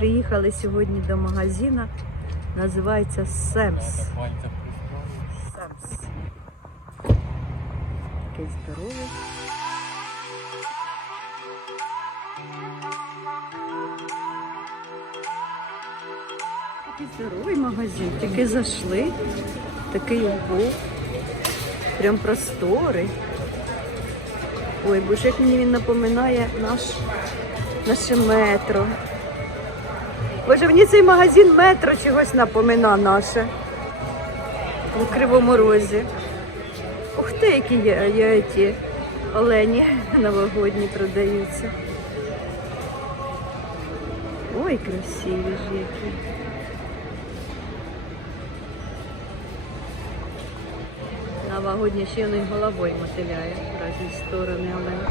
Приїхали сьогодні до магазина. Називається Семс. Семс. Такий здоровий. Такий здоровий магазин. Тільки зайшли. Такий ого. Прям просторий. Ой, бо ж як мені він напоминає наш, наше метро. Боже, мені цей магазин метро чогось напомина наше. У Кривому Розі. Ух ти, які є, є ті олені новогодні продаються. Ой, красиві ж які. Новогодні ще вони головою мотиляє в різні сторони олень.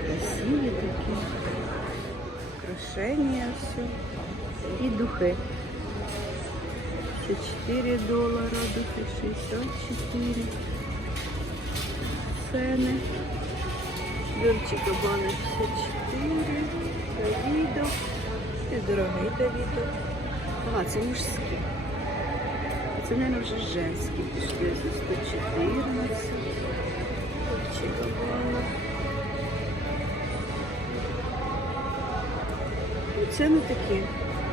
Красиві. Украшения все. И духи. 54 доллара, духи 64. Цены. Верчик Обана 54. Давидов. І дорогий Давидов. А, це мужські. Це, мабуть, вже женські. Пішли за 114. Верчик Обана. Ціни такі.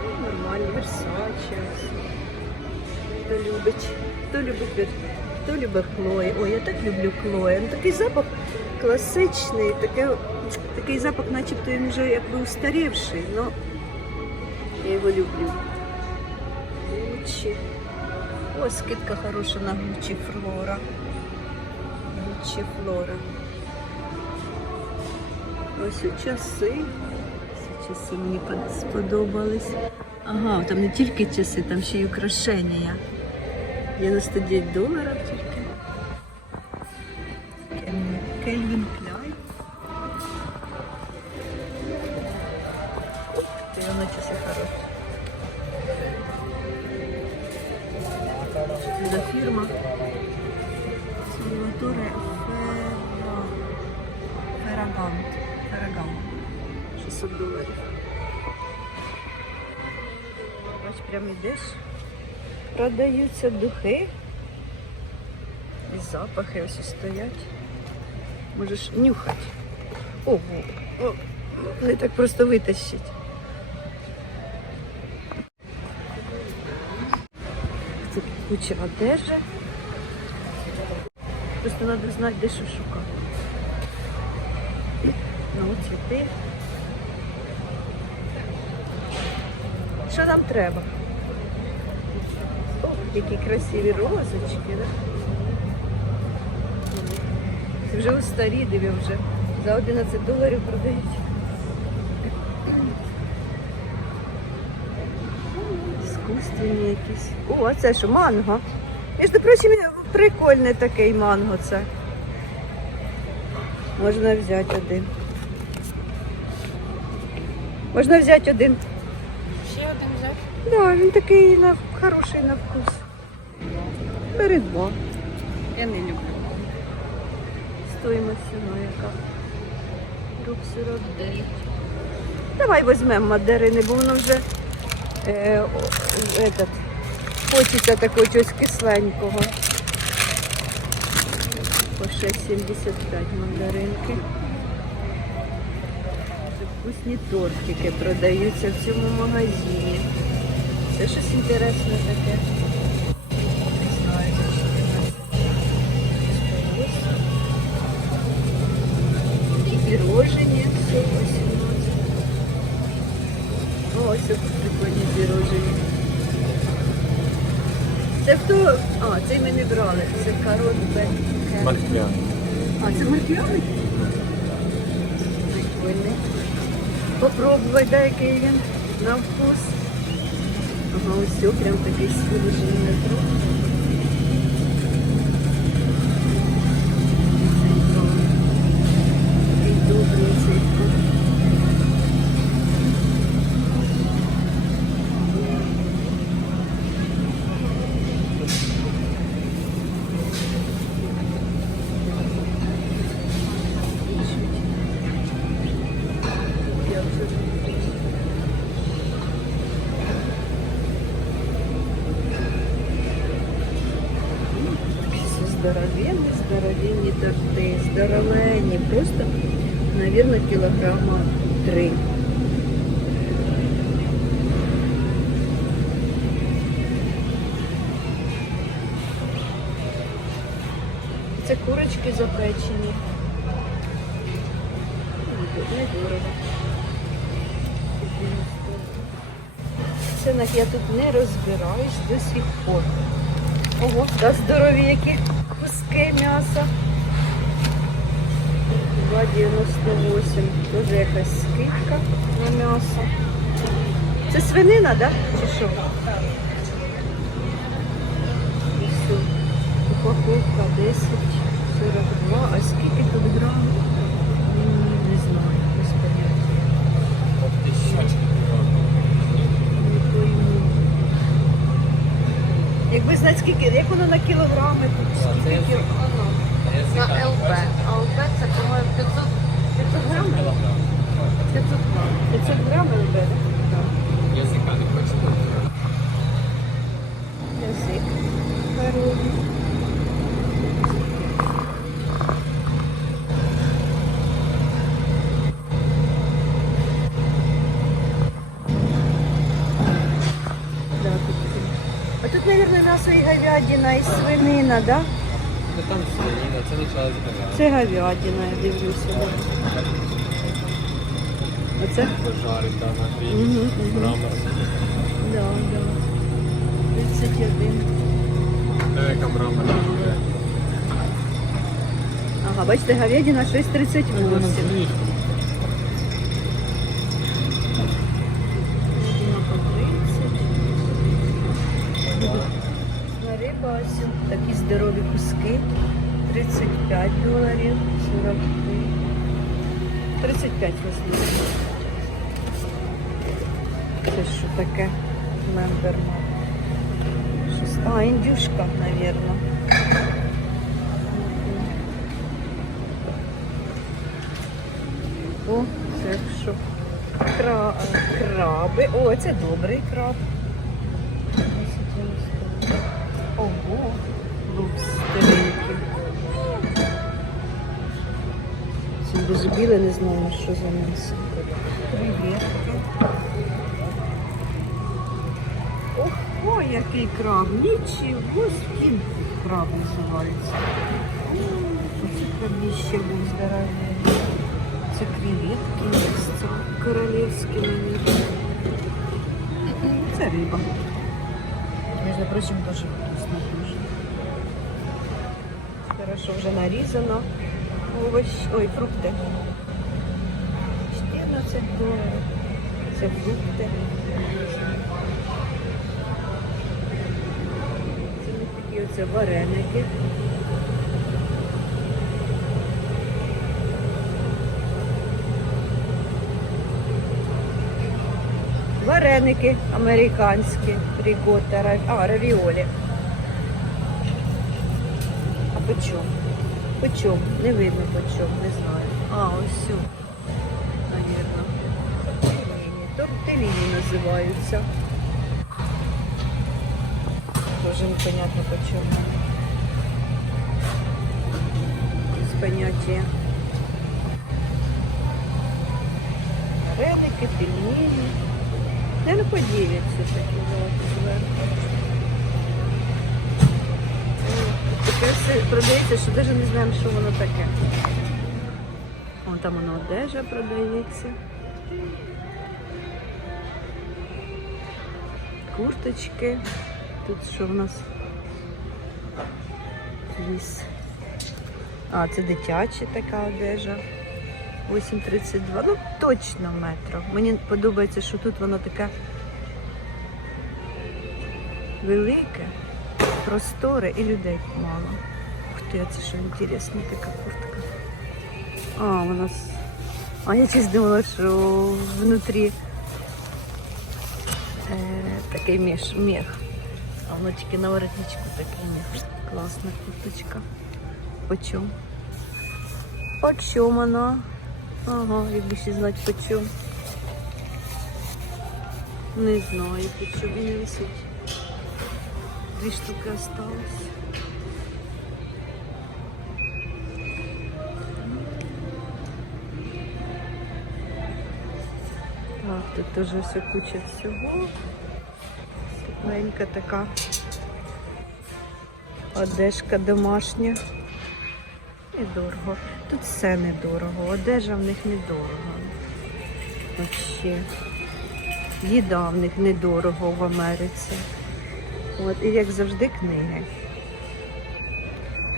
ну, Нормальні, Версаче. Хто любить. Хто любить хто любить Хлої. Ой, я так люблю Хлої. Ну, такий запах класичний, такий, такий запах, начебто він вже якби устарівший, але я його люблю. Гуччі. О, скидка хороша на Гуччі Флора. Гуччі Флора. Ось у часи. Часи мені сподобались. Ага, там не тільки часи, там ще й украшення. 99 доларів тільки. Кельвін- Кляйн. Ти воно часи хороші. Це фірма. Ферра. Феррагант. Феррагант. 600 доларів. Ось прям ідеш. Продаються духи. І запахи ось стоять. Можеш нюхати. Ого. О, не так просто витащить. Це куча одежі. Просто треба знати, де що шукати. Ну, цвіти. Що нам треба? О, які красиві розочки, да? Це вже у старі диви вже. За 11 доларів продають. Іскусственні якісь. О, а це що, манго? Між прочим, прикольний такий манго це. Можна взяти один. Можна взяти один. Один взяти. Да, він такий на, хороший на вкус. Бери два. Я не люблю. Стоїмость ціна яка. Руб 49. Давай візьмемо мандарини, бо воно вже е, о, этот, хочеться такого чогось кисленького. По 6,75 мандаринки. Вкусні тортики продаються в цьому магазині. Це щось інтересне таке. Ось. Все, ось у нас. Ось тут прикольні пирожені. Це хто? А, цей ми не брали. Це корот Бен. Морквян. А, це морквяний? Прикольний. Попробуй, деякий він на вкус. Ага, ось прям такий свіжий метро. Здоровенні, здоровенні торти, здоровенні, просто, мабуть, кілограма три. Це курочки запечені. Недорого. Це я тут не розбираюсь до сих пор. Ого, та здорові які куски м'яса. 2,98. Дуже якась скидка на м'ясо. Це свинина? Да? Чи що? І все. Упаковка 10, 42. А скільки тут грам? Не знаю, без поняття. Не пойму. Якби знаєте, скільки, як воно на кілограми тут, скільки кіл... На ЛБ. А ЛБ це, по-моєму, 500, 500 грамів. 500 грамів. 500 грамів буде? Так. Язика не хочете? Язик. Корові. Да, тут. А тут, мабуть, м'ясо і говядина, і свинина, да? Ну там свинина, це нічого зібрати. Це говядина, я дивлюся. Да. Оце? Пожарить там на мрамор. Да, да. 31. Де яка мрамор буде? Ага, бачите, говядина 6,38. Говядина по 30. На рибасю такі здорові куски. 35 доларів, 43. 35 візьму. Це що таке? Лемберма. Щось- А, індюшка, навірно. О, це що? Кра... Краби. О, це добрий краб. Ого, лобстеринки. Це дуже біле, не знаю, що за м'ясо. Креветки. Ого, який краб. Нічого, скін краб називається. Оце крабіще був здоровий. Це креветки місця. Королівські навіть. Це риба. Між прочим, дуже вкусно Хорошо вже нарізано. Овощ, ой, фрукти. 14 доларів. Це фрукти. Це не такі оце вареники. Вареники американські, рікота, а, равіолі. По чому? По чому? Не видно по чому, не знаю. А, ось сю. Навірно. Тортеліні. Називаються. Тоже непонятно по чому. Без поняття. Вареники, пельмені. Не поділяться такі зверху. Таке все продається, що навіть не знаємо, що воно таке. Вон там воно одежа продається. Курточки. Тут що в нас? Ліс. А, це дитяча така одежа. 8,32. Ну, точно метро. Мені подобається, що тут воно таке велике, просторе і людей мало. Ух ти, а це що інтересна така куртка. А, вона. с- А я честь думала, що внутрі е, такий меш, мех. А воно тільки на воротничку такий мех. Класна курточка. Почем? Почем вона? Ага, якби ще знати почем. Не знаю, почем і не висить. Дві штуки осталось. Так, тут теж все куча всього. Тепленька така одежка домашня. Недорого. Тут все недорого, одежа в них недорого. Вообще. Їда в них недорого в Америці. От, і як завжди книги.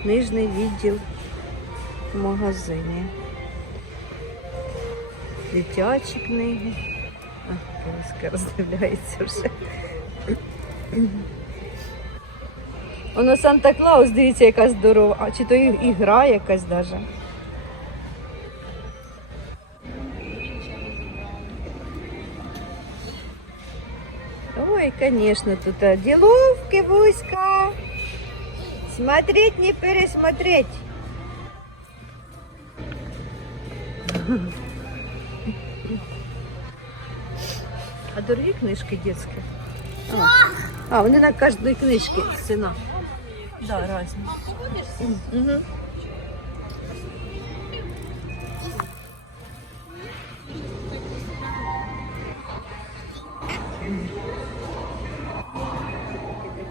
Книжний відділ в магазині. Дитячі книги. А, Полоска роздивляється вже. Воно Санта Клаус, дивіться, яка здорова. А чи то і гра якась даже. Ой, конечно, тут а, деловки, Буська. Смотреть, не пересмотреть. А дорогі книжки дітські? А, а вони на кожній книжці ціна. Да, різні. Угу.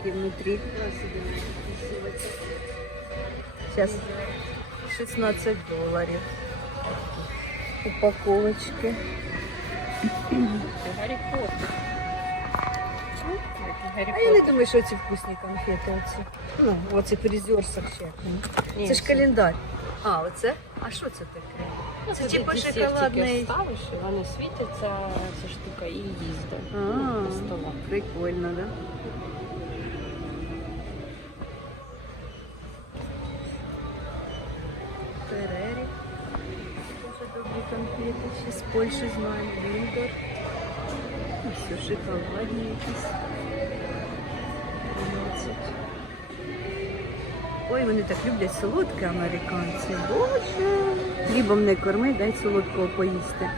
Такі внутрі. Сейчас 16 доларів. Упаковочки. Гаррі Поттер. Гаррі А я не думаю, що ці вкусні конфети оці. Ну, в оцих фрізерсах ще. Ні, Це ж це- календар. А, оце? А що це таке? Ну, Це туди типу десертики шоколадний- ставиш, і вони світяться, ця штука, і їздить А. по столу. Прикольно, да? Польщі знаємо. Ліндор. І все, шоколадні якісь. 12. Ой, вони так люблять солодке американці. Боже. Хлібом не корми, дай солодкого поїсти.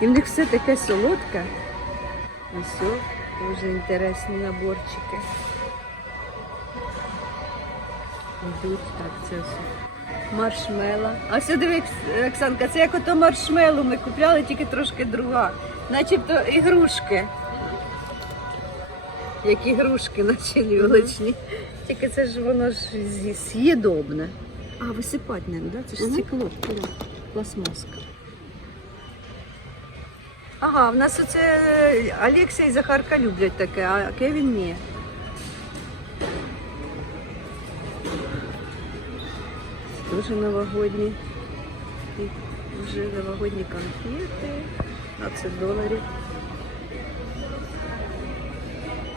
І в них все таке солодке. Ось, дуже інтересні наборчики. Йдуть, так, це все. Маршмела. А все диви, Оксанка, це як ото маршмелу ми купляли, тільки трошки друга. Начебто ігрушки. Як ігрушки наче льолочні. Тільки це ж воно ж з'їдобне. А, висипати не, да? Це ж стекло, пластмаска. Ага, в нас оце Алексія і Захарка люблять таке, а Кевін ні. Дуже новогодні. І вже новогодні конфети. 15 доларів.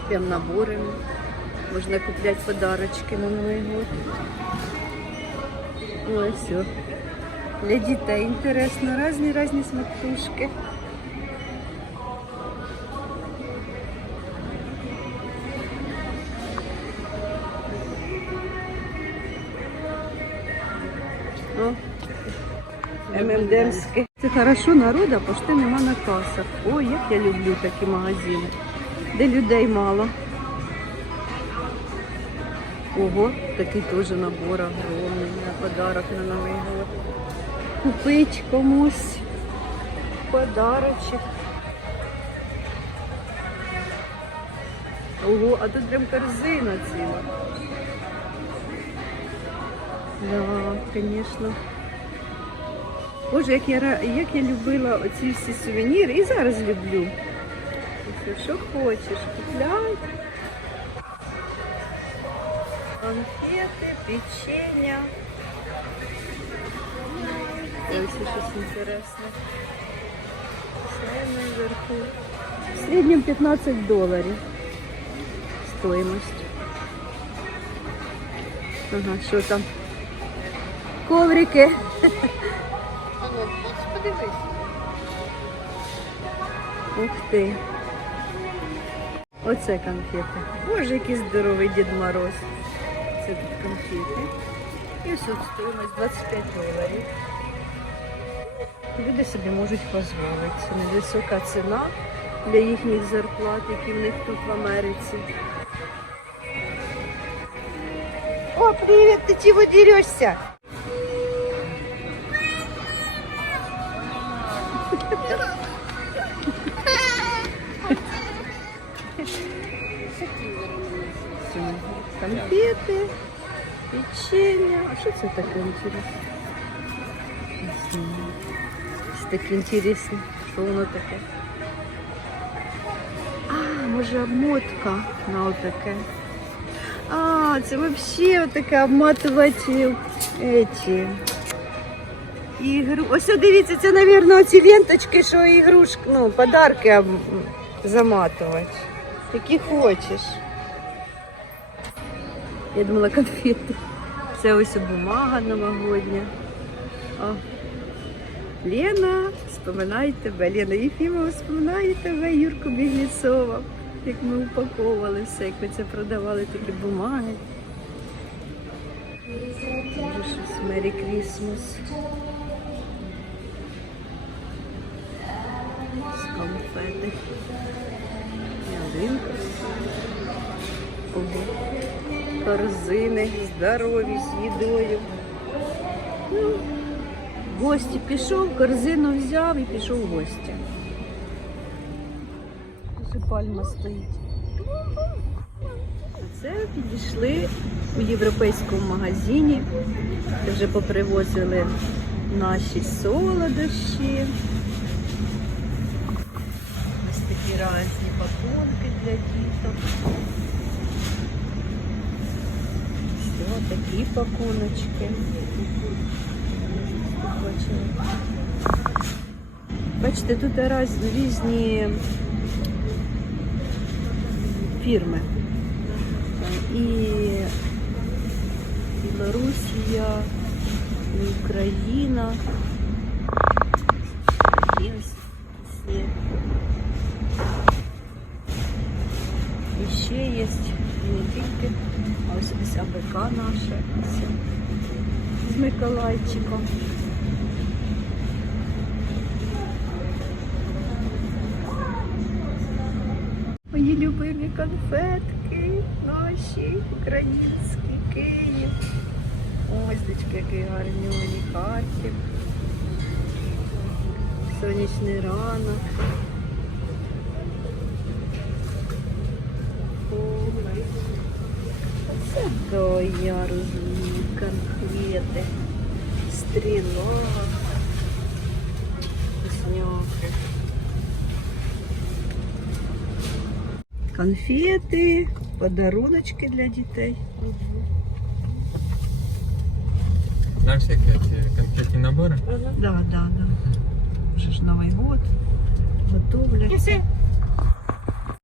Прям наборами. Можна купляти подарочки на Новий год. Ну і все. Для дітей інтересно. Різні різні ММДМське. Це хорошо народа, пошти нема на касах. Ой, як я люблю такі магазини, де людей мало. Ого, такий теж набор огромний на подарок на Новий год. Купить комусь подарочок. Ого, а тут прям корзина ціла. Да, звісно. Боже, як я, як я любила оці всі сувеніри і зараз люблю. Ось, Що хочеш, купляй. Конфети, печення. Ось щось інтересне. Все наверху. В середньому 15 доларів. Стоїмость. Ага, що там? Коврики. Подивись. Ух ти. Оце конфети. Боже, який здоровий Дід Мороз. Це тут конфети. І ось тут стоїмость 25 доларів. Люди собі можуть дозволити. Це невисока ціна для їхніх зарплат, які в них тут в Америці. О, привіт! Ти чого дерешся? що це таке інтересне? Не знаю. Ось таке інтересне. Що воно таке? А, може обмотка на отаке. А, це взагалі отаке обматувати эти ігру. Ось дивіться, це, мабуть, оці ленточки, що ігрушки, ну, подарки об... заматувати. Які хочеш. Я думала конфети. Це ось бумага новогодня. О. Лена, вспоминай тебе. Лена Єфімова, вспоминає тебе, Юрку Бігліцова. Як ми упаковували все, як ми це продавали, такі бумаги. Мері Крісмас. З конфети. Ялинка. Ого. Корзини здорові з їдою. Ну, в гості пішов, корзину взяв і пішов в гості. Вже пальма стоїть. Це підійшли у європейському магазині. де Вже попривозили наші солодощі. Ось такі різні пакунки для діток. Ось такі пакуночки. Бачите, тут раз- різні фірми. І Білорусія, і Україна. І ось є. І ще є не тільки, а ось АБК ось з Миколайчиком. Мої любимі конфетки, наші українські, Київ. Ось дочки, який гарні Харків. Сонячний ранок. Ой. Це то я розумію, конфети, стріла, вкусняки. Конфети, подаруночки для дітей. Знаєш, які ці конфетні набори? Да, да, да. Вже ж Новий год. Готовляться.